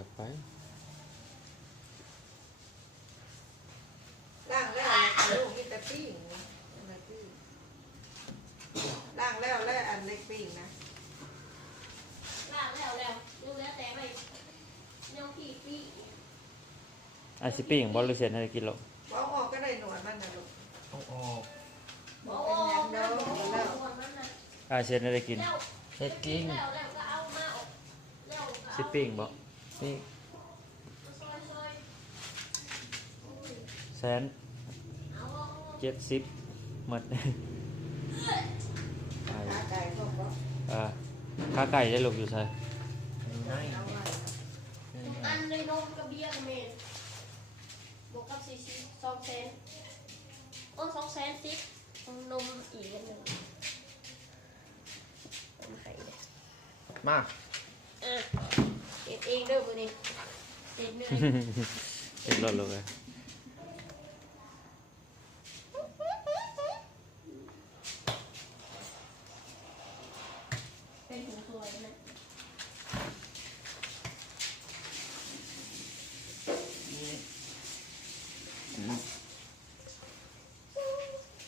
อยากไปล่างแล้วลูกมีแต่ปิ้งอะไรปิ้งล่างแล้วอันเล็กปิ้งนะล่างแล้วดูแล้วแต่ไม่ยังปีไอซิปิ้งบอลลูเซนให้กินหรอกเอาออกก็ได้หนวดมันนะลูกเอาออก บอกแล้วมันนะ ไอเซนให้กิน เฮ็ดกิ้ง แล้วก็เอามาออกแล้ว ซิปิ้งบ่ นี่ ซอย 170หมดไก่ ขาไก่ก็บอก ข้าไก่ได้ลูกอยู่ใช่ ใน เอาไว้ อันเลยนมกับเบียร์กับเมนบวกกับ2 เซนโอ้2 เซนสินมอีกอันหนึ่งนมไข่เลย มา เก็บเองเด้อบุนี่เก็บเนื้อ เห็นรถเลย เป็นหูสวยนะ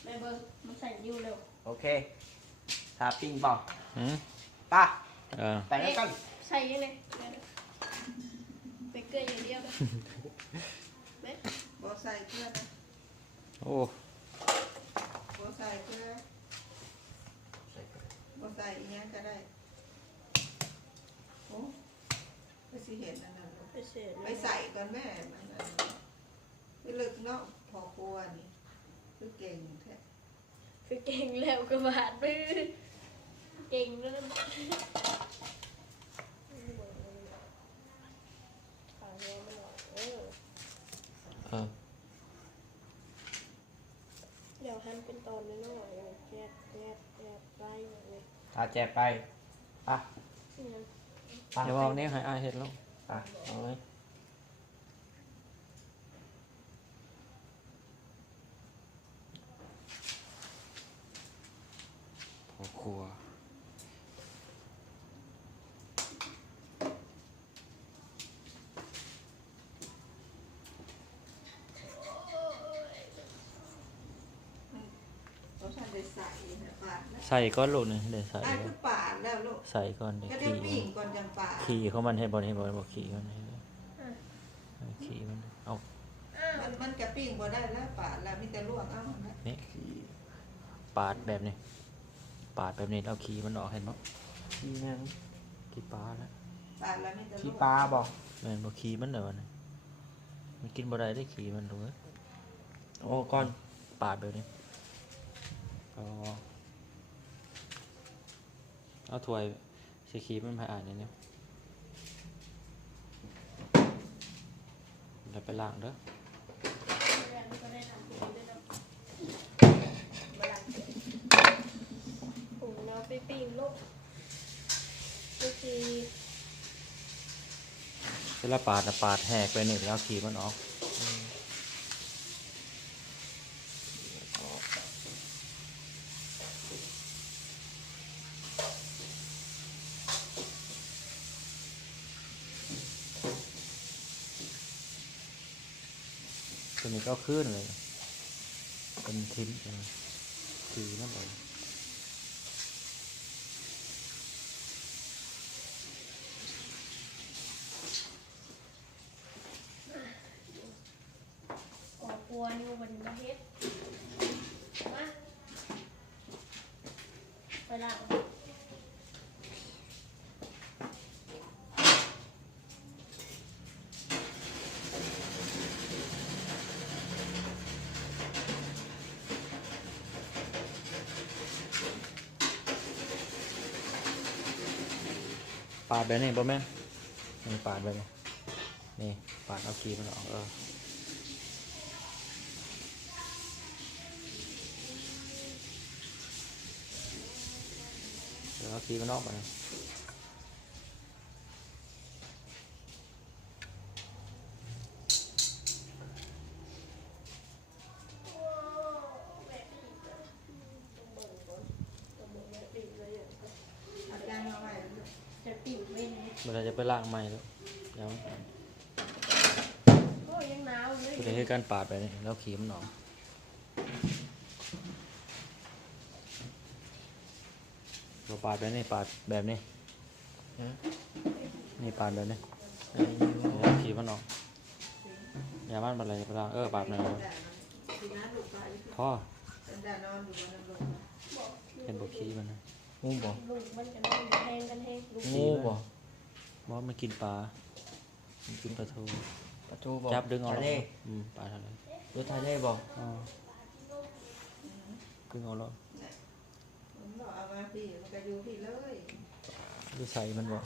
แม่เบิ้งมันใส่ยูเร็ว โอเคทาปิ้งบอก ป่ะ ไปแล้วกัน ใส่ยังไงไปเกลืออย่างเดียวเลยแม่ บอกใส่เกลือนะ โอ้ บอกใส่เกลือบอกใส่อีกอย่างก็ได้โอ้ไปสิเห็นนั่นน่ะลูก ไปเสร็จ ไปใส่ก่อนแม่มันน่ะไปลึกเนาะพอครัวนี่คือเก่งแท้ ไปเก่งแล้วก็บาดมือเก่งแล้วนะขาแย่ไม่หรอกเดี๋ยวหั่นเป็นตอนน้อยๆแยกไปอย่างนี้ ทาแจกไปป่ะ เดี๋ยวเอาเนี้ยให้อาเห็นแล้ว ป่ะเอาเลย พอครัวเขาท่านได้ใส่นะปาดนะ ใส่ก้อนลูกหนึ่งเดี๋ยวใส่ อ่ะคือปาดแล้วลูก ใส่ก้อนเดี๋ยว ก็ได้ ขี่ ปิ้งก่อนจังปาด ขี่เขามันให้บอลบอกขี่มันให้ขี่มันเอา มันจะปิ้งบ่ได้แล้วปาดแล้วมีแต่ลวกเอานะ นี่ปาดแบบนี้ปาดแบบนี้เอาขี่มันออกเห็นไหม ขี้ยัง ขี่ปลาแล้ว ปาดแล้วมีแต่ลวก ขี้ปลาบอก แม่นบอกขี่มันเดี๋ยวนะมันกินบ่ได้ได้ขี่มันดู โอ้ก่อน ปาดแบบนี้เอาถ้วยสีขีมันมาอ่านอย่างนี้เดี๋ยวไปล้างเด้อ เราไปปิ้งลูกก็คือ เวลาปาดนะปาดแหกไปหนึ่งแล้วขี่มันออกตัวนี้ก็ขึ้นเลยเป็นทิ้นขี่มันออก ก่อกลัวนี่วันมาเฮ็ดมาไปล้างปาดแบบนี้ป่ะแม่นี่ปาดแบบนี้นี่ปาดเอาขีมันออกเดี๋ยวเอาขีมันออกไปนะเวลาจะไปล้างใหม่แล้ว ดี๋ยว โอ้ยยังหนาวเลย ตัวนี้คือการปาดไปนี่แล้วขีมันออกเราปาดไปนี่ปาดแบบนี้ ฮะ นี่ปาดแบบนี้ อันนี้บ่ แล้วขีมันออกอย่ามันอะไรไปละปาดหน่อย ด่ามันทีนั้นลูกไป พ่อ เป็นด่านอนอยู่บนนั้นลงมา บอก เห็นบขีมันนะ งูบ่ ลูกมันกันแห้งกันแห้งลูก งูบ่ ว่ามันกินปลามันกินปลาทู ประตูบ่ จับดึงเอา ทะ แล้ว เล ปลาทะเล ดูทะเลบ่ อ๋อดึงเอาแล้ว ผมบอกเอามาพี่มันก็อยู่พี่เลย ดูใส่มันบ่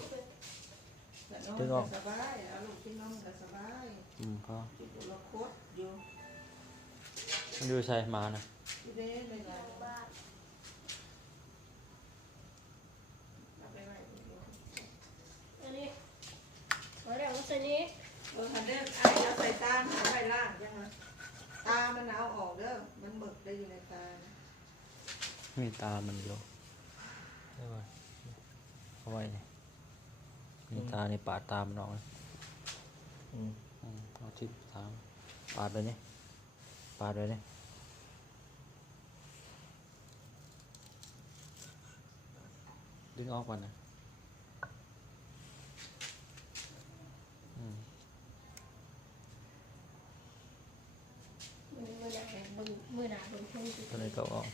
แต่นอน ดึงออก ก็สบายเอาลูกกินนมก็สบาย พ่อ อยู่ละโคตรอยู่ มันดูใส่มานะ ที่เด้เลยนะ บ้าน เอาไปไว้ที่อยู่ อันนี้มาเดี๋ยวใส่นี้ คันเด้อไอ้เอาใส่ตาเอาไว้ล่างจังเลยตามันเอาออกเด้อมันหมึกได้อยู่ในตานะ มีตามันอยู่ได้ป่ะเอาไว้นี่มีตาในปาดตามันออกเลย อืม เอาที่ตามปาดไปนี่ปาดไปนี่ดึงออกก่อนนะมือหนาเบิ่งมือหนาเบิ่งช่วงจุด ตัวนี้ก็ออก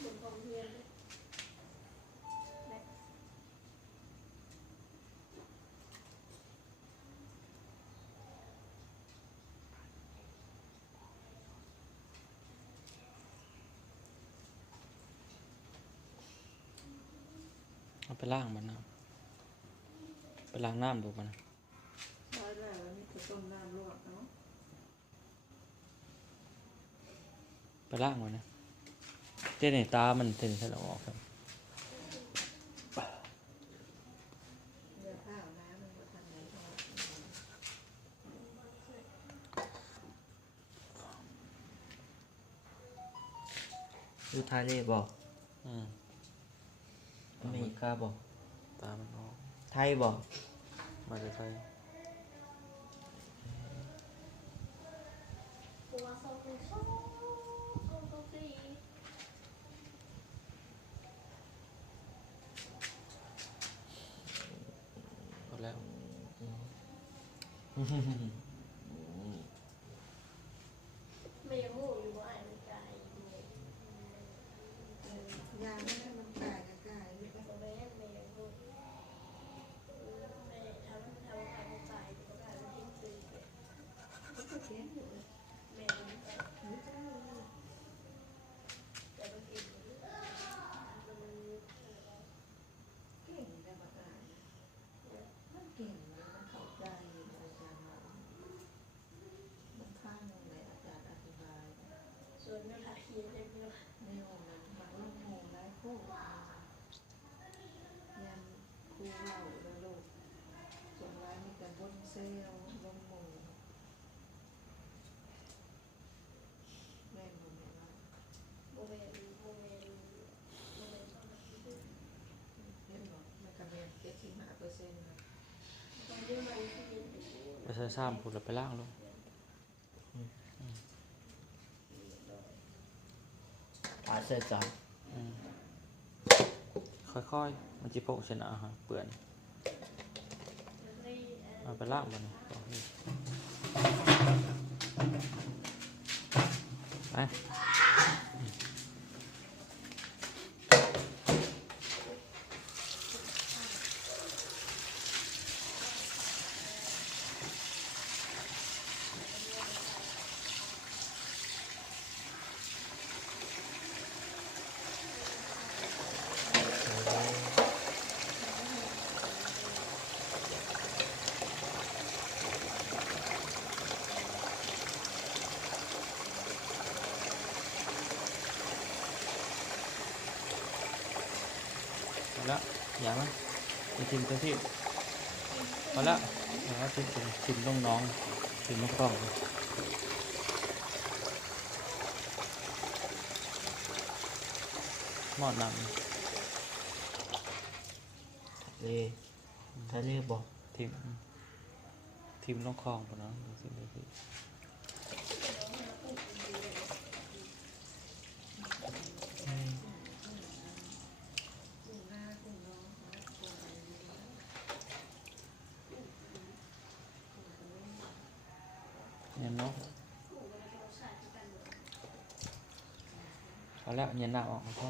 เบิ่งของเรียนเลย เอาไปล้างมันนะไปล้างน้ำดูมันนะ ได้แล้วอันนี้ก็ต้มน้ำลวกเนาะ ไปล้างมันนะเต้นในตามันเต้นใส่เราออกครับ เดี๋ยวข้าวน้ำมันก็ทำไหนพอ ดูทะเลบ่ อืม อเมริกาบ่ ตามันออก ไทยบ่ มาจะใส่ ตัวสองสองสองสี่ หมดแล้ว ไม่ยังงูอยู่ว่าไอ้มันไก่อยู่ ยาไม่ให้มันกายกับกายนี่ก็ ตัวแม่ไม่ยังงูแม่ทำอะไรไก่ตัวไก่มันทิ้งซื้อ มันก็เขียนอยู่เลย แม่มันไก่ นี่จ้า แต่มันกินมัน เก่งแต่บักอายมันเก่งเลยมันเข้าใจอาจารย์บอกมันข้างในอาจารย์อธิบาย ส่วนเนื้อหาเคี้ยวเต็มเลย ในโรงนั้นมันลงโมหลายคู่ยามครูเล่าแล้วลูกส่วนร้ายมีแต่บนเซลลงโมแม่บ่แม่ว่า โมเมนต์โมเมนต์โมเมนต์ เห็นบอกมันกระเบียน75%นะ ตอนที่มันที่ยิน ไปใส่ซ้ำพูดแล้วไปล้างลง ปาเสร็จจ้ะ ค่อยๆมันจิโปะเส้นอาหารเปื่อนเอาไปล้างมันไป แล้วอย่ามาไปทิมตัวที่พอแล้วแล้วทิมน้องทิมน้องกล้องหมอดน เลทะเลบอก ำทิมน้องคลองปะเนาะดูสิดูสิเนี่ยเนาะพอแล้วเนี่ยหน้าออกแล้วก็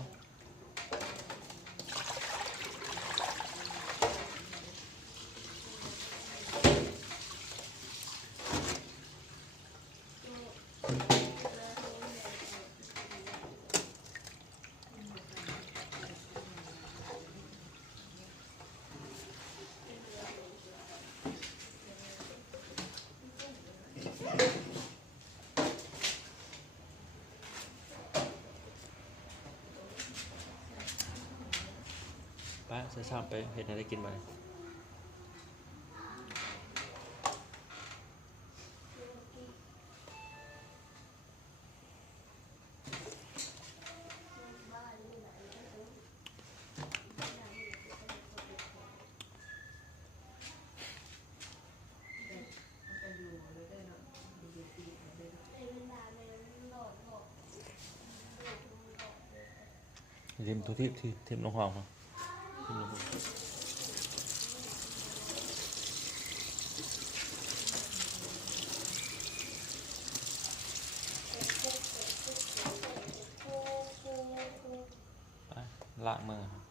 ป้าจะชอบไปเห็นอะไรกินมา ทีมตัวที่ทีมลงห้องครับทีมลงห้องไปล้างมือครับ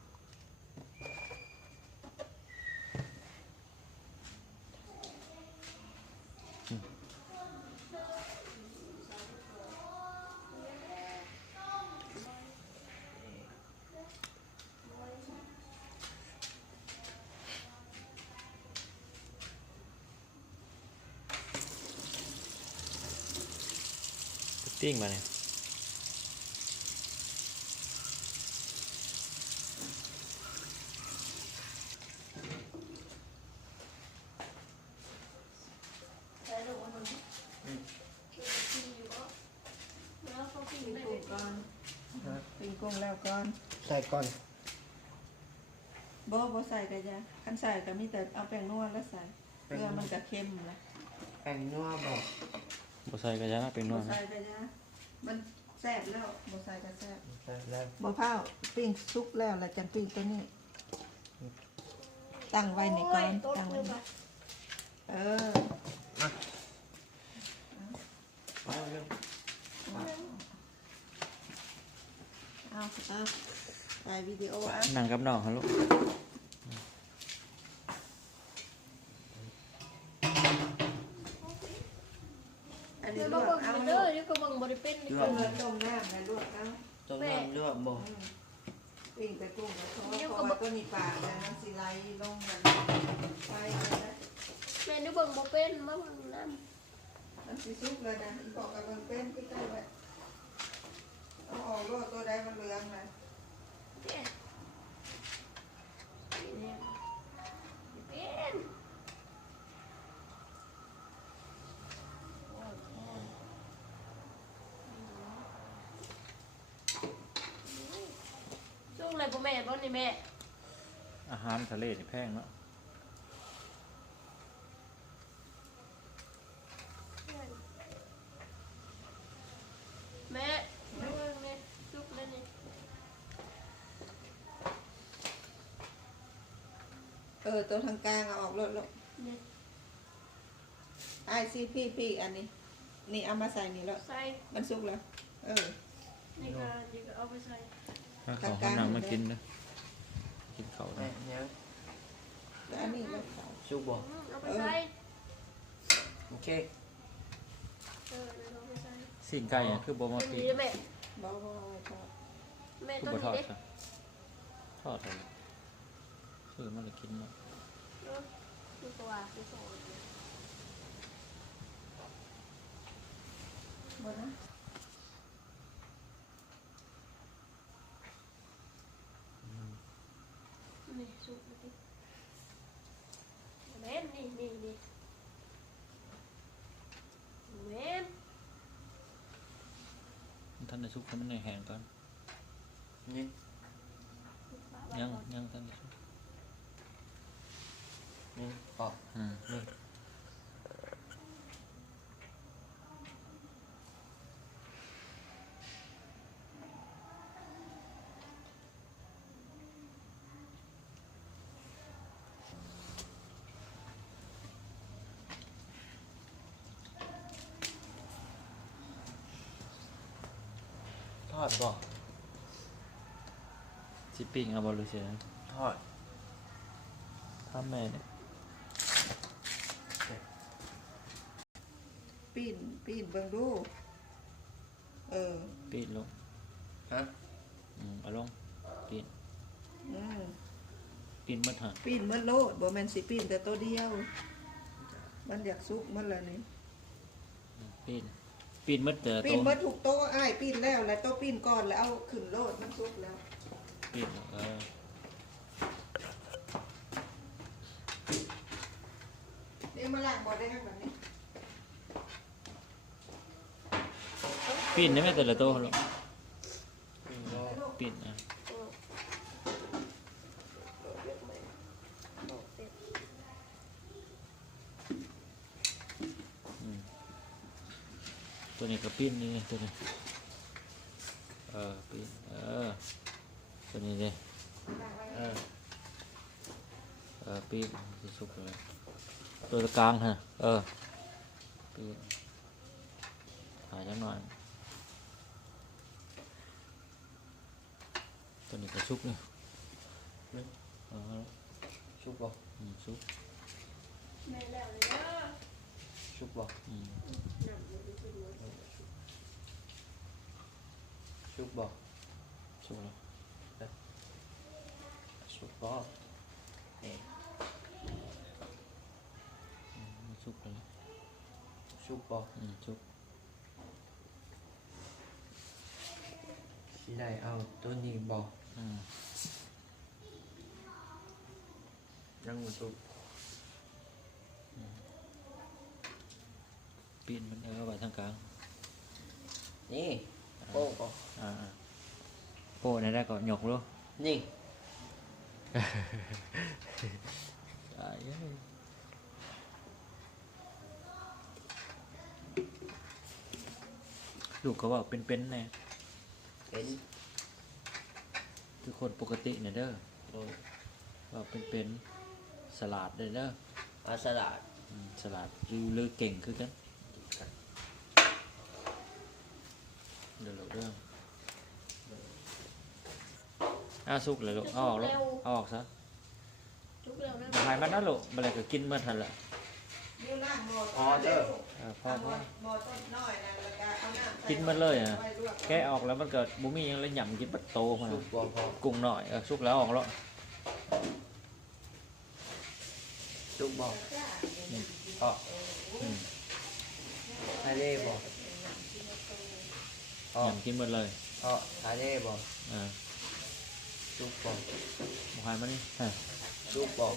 ติ้งมาเนี่ย ใช้ลูกมันกินอยู่ก็แล้วเขากิน ปิ้ง ได้ กุ้งก่อนปิ้งกุ้งแล้วก่อน ใส่ก่อน บ่ใส่ก็จะคันใส่ก็มีแต่เอาแป้งนวดแล้วใส่เพื่อมันจะเค็มนะ แป้งนัวบอก บ่ใส่กระยานะเป็นน บ่ วดนะ ใส่ก็จะมันแซ่บแล้วบ่ใส่ก็แซ่บ ใส่แล้ว บ่เผาปิ้งสุกแล้วแล้วจังปิ้งตัวนี้ ตั้งไว้ในก่อนตั้งไว้นี่เออ เอาเร็ว เอาถ่ายวิดีโออ่ะ นั่งกับน้องฮัลโหล อัน เดี๋ นี้ ยว ล มาว ก เบิ่ง เอา เด้อเดี๋ยวก็เบิ่งบ่ได้เป็นนี่ เอ ก็ อต้มน้ำแล้วลวกเอา ต้มน้ำลวกบอก ปิ้งแต่กุ้งแล้วเพราะว่าตัวนี้ปลาแล้วมันสิไหลลงมันไปเลยนะ แม่นึกเบิ่งบ่เป็นมาเบิ่งน้ มันสิสุกเลยนะอีบอกกับมันเป็นใกล้ๆไว้เอาออกลวกตัวใดมันเหลืองนะ ำเนี่ยเป็นช่วงไหนบ่แม่บ่นี่แม่ อาหารทะเลนี่แพงเนาะ แม่ดูแม่จุกเลยนี่ ตัวทางกลางเอาออกลวก นี่ ไอ้ซีพี่อันนี้ นี่เอามาใส่นี่แล้ว ใส่ มันสุกแล้วเออ นี่ก็เอาไปใส่ ถ้าเขาห้องน้ำมากินนะกินเขาว แม่ นะ เนี้ย แล้วอันนี้แล้ว ชุบบอก เอาไปใส่ โอเค เอาไปใส่ สิ่งไก่อะคือบ่มา เป็น ปี นี้แม่ บ่ชอบ แม่ คือ ต้น บ่ทอด นี้เด้ ซะทอดเลยคือมันเลยกินเนาะ คือตัวคือโซ่ บ่นะ ท่านได้ซุกให้มันแห้งก่อน นี่ ยังท่านได้ซุก นี่ปอก นี่ ทอดบ่ สิปิ้งเอาบอลลูเซีย ทอด ถ้าแม่เนี่ย ปีนเบิ่งดูอ ปีนลง ฮะ เอาลงปีน อืม ปีนมัดหัน ปีนเมื่อโลดบ่แม่นสิปีนแต่ตัวเดียว มันอยากซุกมันละนี่ ปีนมัดเต๋อ ปี โต นเมื่อถูกโต๊ะอ้ายปีนแล้วแล้วโต๊ะปีนก่อนแล้วเอาขึ้นโลดมันซุกแล้ว ปีนนี่มาล้างบ่ได้ข้างแบบนี้ ปีนได้ไหมแต่ละโตหรอ ปิ้งโล ปีนนะ ตัวนี้ก็ปิ้นนี่ตัวนี้ปิ้นตัวนี้เลย เออ ปิ้นที่สุกเลยตัวกลางฮะปิ้นถ่ายจังหน่อยตัวนี้ก็สุกนี่ ชุบบ่ สุก แม่แล้วเลยนะ ชุบบ่ นำอยู่ที่มือ ชุบบ่ สุกแล้ว ชุบบ่นี่ สุกเลย ชุบบ่ สุก สิได้เอาตัวนี้บ่ยังบ่ชุบ ปิ้นมันไว้ทางกลาง นี่โป้บ่ โป้ในได้ก็หยกรู้ นี่ ลูกเขาบอกเป็นแน่ เป็น คือคนปกติเนี่ยเด้อ โดย ว่าเป็นสลัดเด้อ อาสลัด สลัดลือเก่งคือกันเดี๋ยวเราเรื่องสุกเลยลูกเอาออกลูกเอาออกซะ ทุกเรื่องนะ หายมันนะลูกอะไรก็กินเมื่อทันละ นิ้วล่างหมด อ๋อเด้อ พอ หมดต้นน้อยนะแล้วก็เอาน้ำใส่ กินมันเลยอ่ะ ไว้ลวก แกะออกแล้วมันเกิดบุมี่ยังเลยหย่ำกินปัดโตมา ชุบบ่พอ กุ้งหน่อยสุกแล้วออกแล้ว ชุบบ่พอทะเลบ่พอ หย่ำกินหมดเลย พอทะเลบ่ ชุบบ่ หายมันนี่ ชุบบ่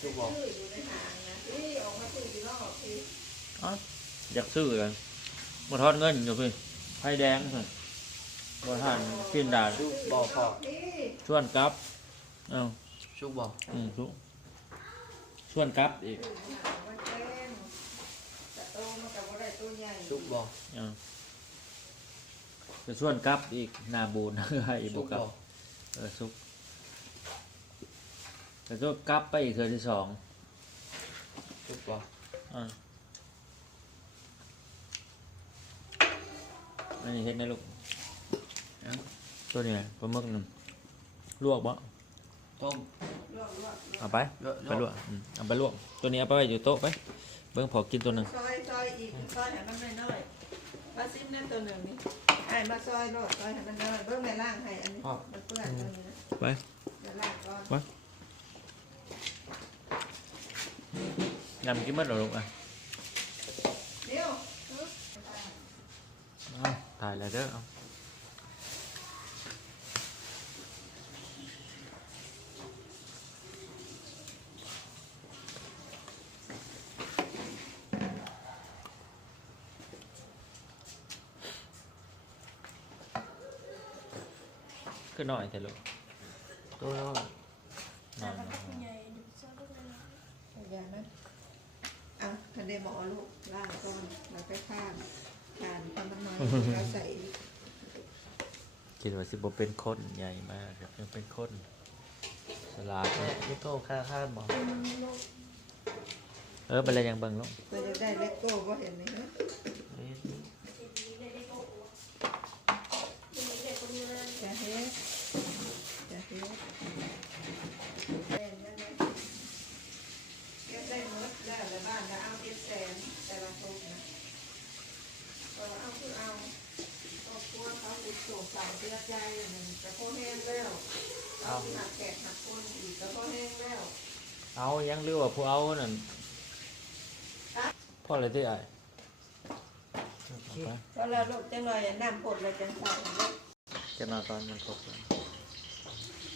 ชุบบ่ ชื่ออยู่ในหางนะนี่ออกมาชื่อที่นอกสิ อยากซื้อกันมาทอดเงินอยู่พี่ไผ่แดงมาทานปิ้นดาด ชุบบ่พอ นี่ ชวนกลับเอ้า ชุบบ่ ทุกชวนกลับอีก หางมันเป็นแต่โตมันกับว่าได้ตัวใหญ่ ชุบบ่ จะชวนกลับอีกหนาบูน ให้บุ ชุ ก บ กลับ บ่ ซุกแต่ก็กลับไปอีกเทือที่สอง ชุบบ่ อันนี้เห็นไหมลูกตัวนี้ปลาหมึกนึงลวกบ่ ต้ม เอาไป ไปลวกเอาไปลวกตัวนี้เอาไปไว้อยู่โต๊ะไปเบิ้งพอกินตัวหนึ่ง ซอยอีกซอยให้มันน้อยๆมาซิมนั่นตัวหนึ่งนี่ไอ้มาซอยโลดซอยให้มันน้อยเบิ่งแม่ล่างให้อันนี้มันเปื้อนตัวนี้นะ ไป เดี๋ยวล่างก่อน ยำกินหมดเหรอลูกอ่ะ เดี๋ยว ถ่ายแล้วเด้อเอา ก็หน่อยแต่ลูก ตัวน้อย หน่อย แล้วก็ผู้ใหญ่ดูซะด้วยนะ อย่านะอ่ะคันเดหมอลูกล่างก่อนแล้วไปข้างทานทำน้ำมันแล้วใส่ คิดว่าสิบ่เป็นคนใหญ่มากครับยังเป็นคนสลาด แม่นี่ก็ค่าคาดบอก เป็นอะไรยังเบิ่งลูก เพื่อจะได้เลโก้ก็เห็นไหมฮะ จะเฮ็ดจะเฮ็ดแม่นยังไงแกได้หมดแล้วแต่บ้านจะเอา700,000แต่ละทุกนะเอาคือเอาครอบครัวเขาอุดโศกเศร้าเสียใจอย่างนึงแต่พ่อแห้งแล้วเอาหักแกะหักคนอีกแต่พ่อแห้งแล้ว เอายังเรือว่าผู้เอานั่นพ่ออะไรที่ไอ้ ก็แล้วลูกจังเลยน้ำผดเลยจังใส่ลูก จะนอนตอนมันครบแล้ว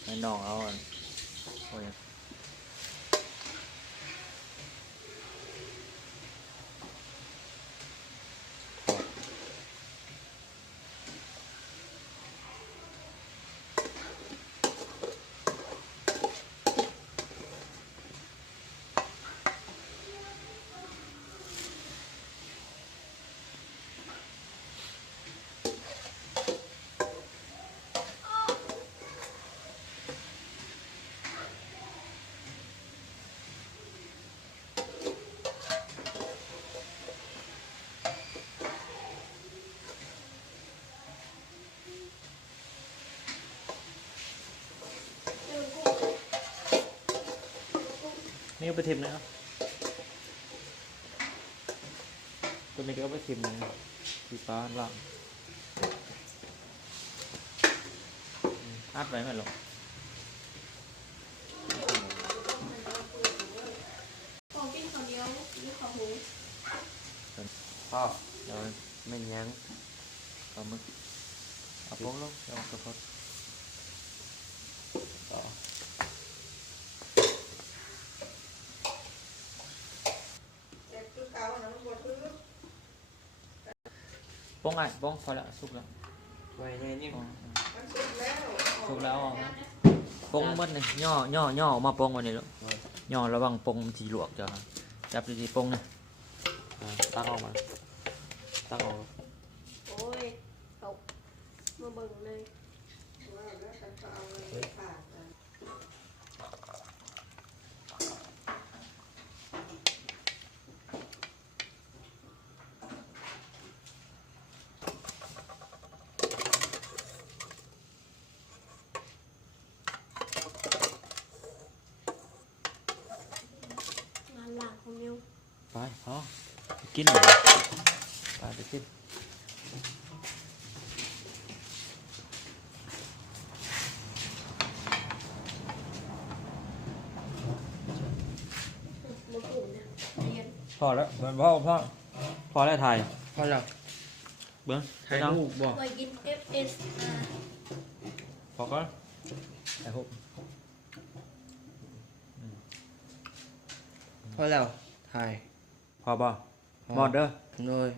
ให้น้องเอาอันโอ้ย นี่เอาไปทิมนะครับตัวนี้ก็เอาไปทิมนะสีฟ้าล่างอัดไว้ไหมลูก ของกินข้าวเหนียวนี่ข้าวหมู พ่อเดี๋ยวไม่ยั้ง เอามึกเอาโป้งลงเอากระเพาะต่อ เด็กคือเก่านะมันบดคือ โป้งไอ้โป้งพอแล้วสุกแล้ว ไว้ในนี่ อ๋อ มันสุกแล้ว สุกแล้วอ๋อโป้งมันนี่ย่อออกมาโป้งวันนี้ลูกย่อระวังโป้งมันสีหลวกจ้ะจับดีๆโป้งนี่ ตั้งออกมาตั้งออก โอ้ยเอามาเบิ่งเลย ว่าแล้วกันก็เอาเลยขาดนะ งานหลักของมิว ไปพอกินเลยไปกิน มาปลูกเนี่ยเรียน พอแล้วพอแล้วถ่าย พ่อเรา เบิ้ง ถ่ายรูปบอก เคยกิน FS พอก็ถ่ายรูป พ่อเราถ่าย พอบ่หมดเด้อ เลย